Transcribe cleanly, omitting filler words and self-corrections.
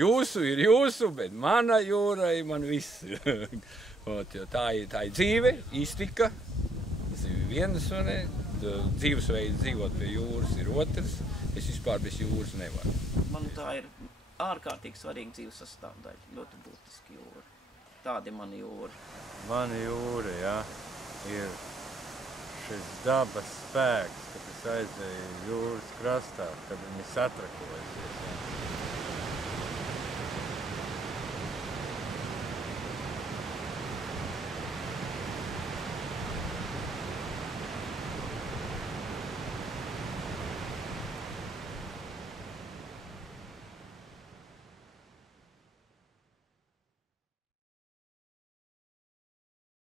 Jūsu ir jūsu, bet mana jūra ir man viss. Tā ir dzīve, iztika, tas ir viens, dzīvesveids dzīvot pie jūras ir otrs. Es vispār bez jūras nevaru. Man tā ir ārkārtīgi svarīga dzīves sastāvdaļa, ļoti būtiski jūra. Tāda ir mana jūra. Mana jūra, jā, ir šis dabas spēks, kad es aizēju jūras krastā, kad viņi satrakojusies.